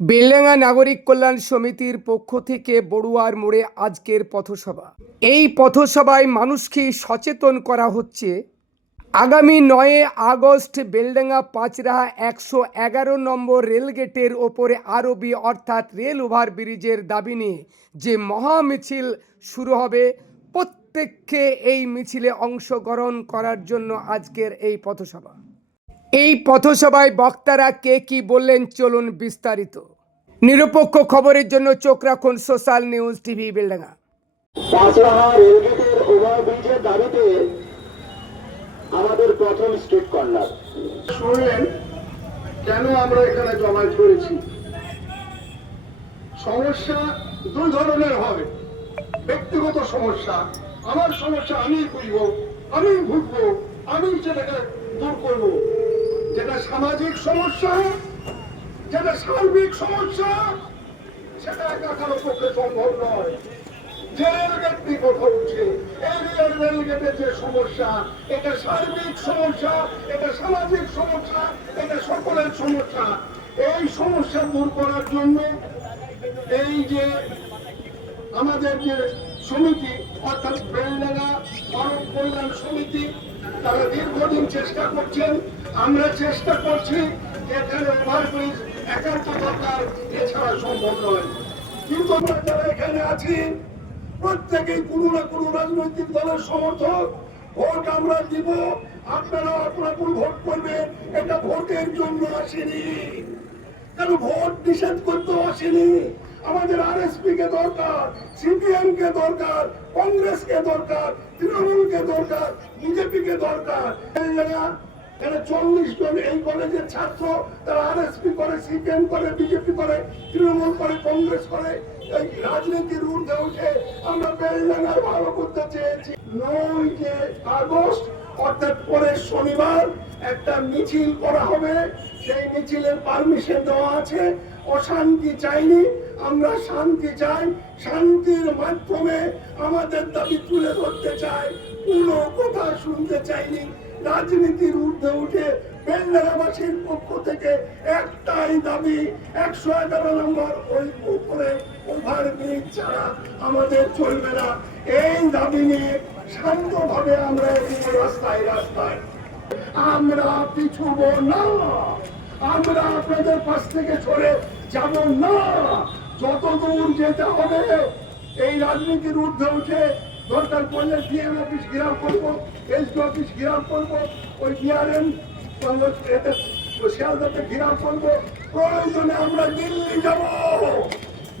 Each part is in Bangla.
বেলডাঙ্গা নাগরিক কল্যাণ সমিতির পক্ষ থেকে বড়ুয়ার মোড়ে আজকের পথসভা। এই পথসভায় মানুষকে সচেতন করা হচ্ছে। আগামী নয়ে আগস্ট বেলডাঙ্গা পাঁচরাহা একশো এগারো নম্বর রেলগেটের ওপরে আরবি অর্থাৎ রেল ওভার ব্রিজের দাবি নিয়ে যে মহা মিছিল শুরু হবে, প্রত্যেককে এই মিছিলে অংশগ্রহণ করার জন্য আজকের এই পথসভা। এই পথসভায় বক্তারা কে কি বললেন চলুন বিস্তারিত। নিরপেক্ষ খবরের জন্য চোখ রাখুন সোশ্যাল নিউজ টিভি বেলডাঙ্গা দাবিতে আমাদের প্রথম স্ট্রিট কর্নার। শুনলেন কেন আমরা এখানে জমায়েত করেছি? সমস্যা দুই ধরনের হবে। ব্যক্তিগত সমস্যা আমার সমস্যা আমি বুঝব আমি ভুগবো আমি সেটাকে দূর করব। যেটা সামাজিক সমস্যা, যেটা সার্বিক সমস্যা, সেটা একা কারও পক্ষে সম্ভব নয়। কথা যে সমস্যা সার্বিক সমস্যা সামাজিক সমস্যা, এটা সকলের সমস্যা। এই সমস্যা দূর করার জন্য এই যে আমাদের যে সমিতি, অর্থাৎ বেলডাঙ্গা মানব কল্যাণ সমিতি তারা দীর্ঘদিন চেষ্টা করছেন। আমরা চেষ্টা করছি এখানে ওভারব্রিজ একান্ত দরকার, এছাড়া সম্ভব নয়। কিন্তু আমরা যারা এখানে আছি, প্রত্যেকেই কোনো না কোনো রাজনৈতিক দলের সমর্থক। ভোট আমরা দিব আপনারা আপনার ভোট করবেন, এটা ভোটের জন্য আসেনি। কেন ভোট নিষেধ করতে আসেনি। আমাদের আরএসপি কে দরকার সিপিএম কে দরকার কংগ্রেস কে দরকার তৃণমূল কে দরকার। বিজেপি কে দরকার চল্লিশ জন এই কলেজের ছাত্র, তারা আরএসপি করে, সিপিএম করে, বিজেপি করে, তৃণমূল করে, কংগ্রেস করে। এই রাজনীতির ঊর্ধ্বে উঠে আমরা বেলডাঙ্গার ভালো করতে চেয়েছি। নয় আগস্ট, অর্থাৎ পরের শনিবার, একটা মিছিল করা হবে। সেই মিছিলের পারমিশন দেওয়া আছে। অশান্তি চাইনি। আমরা শান্তি চাই। শান্তির মাধ্যমে আমাদের দাবি তুলে ধরতে চাই। কোনো কথা শুনতে চাইনি। রাজনীতির ঊর্ধ্বে উঠে বেলডাঙ্গাবাসীর পক্ষ থেকে একটাই দাবি, একশো এগারো নম্বর ওই উপরে ওভার ব্রিজ ছাড়া আমাদের চলবে না। এই দাবি নিয়ে শান্তভাবে আমরা রাস্তায় রাস্তায় আমরা পিছুব না। আমরা আপনাদের পাশ থেকে সরে যাব না। যত দূর যেতে হবে, এই রাজনীতির ঊর্ধ্বে উঠে দরকার পড়লে ডিএম অফিস ঘেরাও করব এসডি অফিস ঘেরাও করব, ওই ডিআরএম শিয়ালদাতে ঘেরাও করব। প্রয়োজনে আমরা দিল্লি যাব।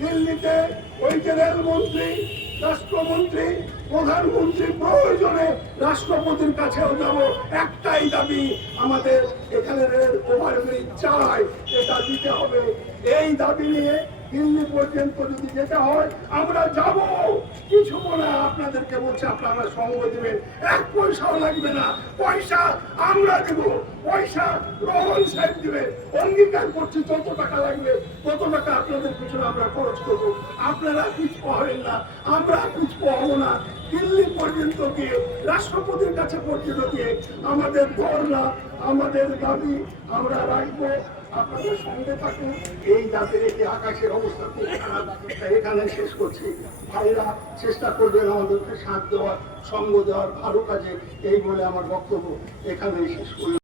দিল্লিতে ওই যে রেলমন্ত্রী, রাষ্ট্রমন্ত্রী, প্রধানমন্ত্রী প্রয়োজনে রাষ্ট্রপতির কাছেও যাব। একটাই দাবি আমাদের এখানে রেল ওভারব্রিজ চাই এটা দিতে হবে। এই দাবি নিয়ে দিল্লি পর্যন্ত যদি যেতে হয়, আমরা যাব কিছু বলে আপনাদেরকে বলছে, আপনারা সঙ্গ দেবেন। এক পয়সাও লাগবে না। পয়সা আমরা দেব। পয়সা রোহন সাহেব দেবে। অঙ্গীকার করছি, যত টাকা লাগবে, তত টাকা আপনাদের পিছনে আমরা খরচ করব। আপনারা কিছু হবেন না। আমরা কিছু হব না। দিল্লি পর্যন্ত গিয়ে, রাষ্ট্রপতির কাছে পর্যন্ত গিয়ে আমাদের ধর্ণা আমাদের দাবি আমরা রাখব। আপনাদের সঙ্গে থাকুন এই জাতির এই আকাশের অবস্থা, খুব খারাপ। এখানে শেষ করছি। ভাইরা চেষ্টা করবেন আমাদেরকে সাথ দেওয়ার, সঙ্গ দেওয়ার, ভালো কাজে। এই বলে আমার বক্তব্য এখানেই শেষ করি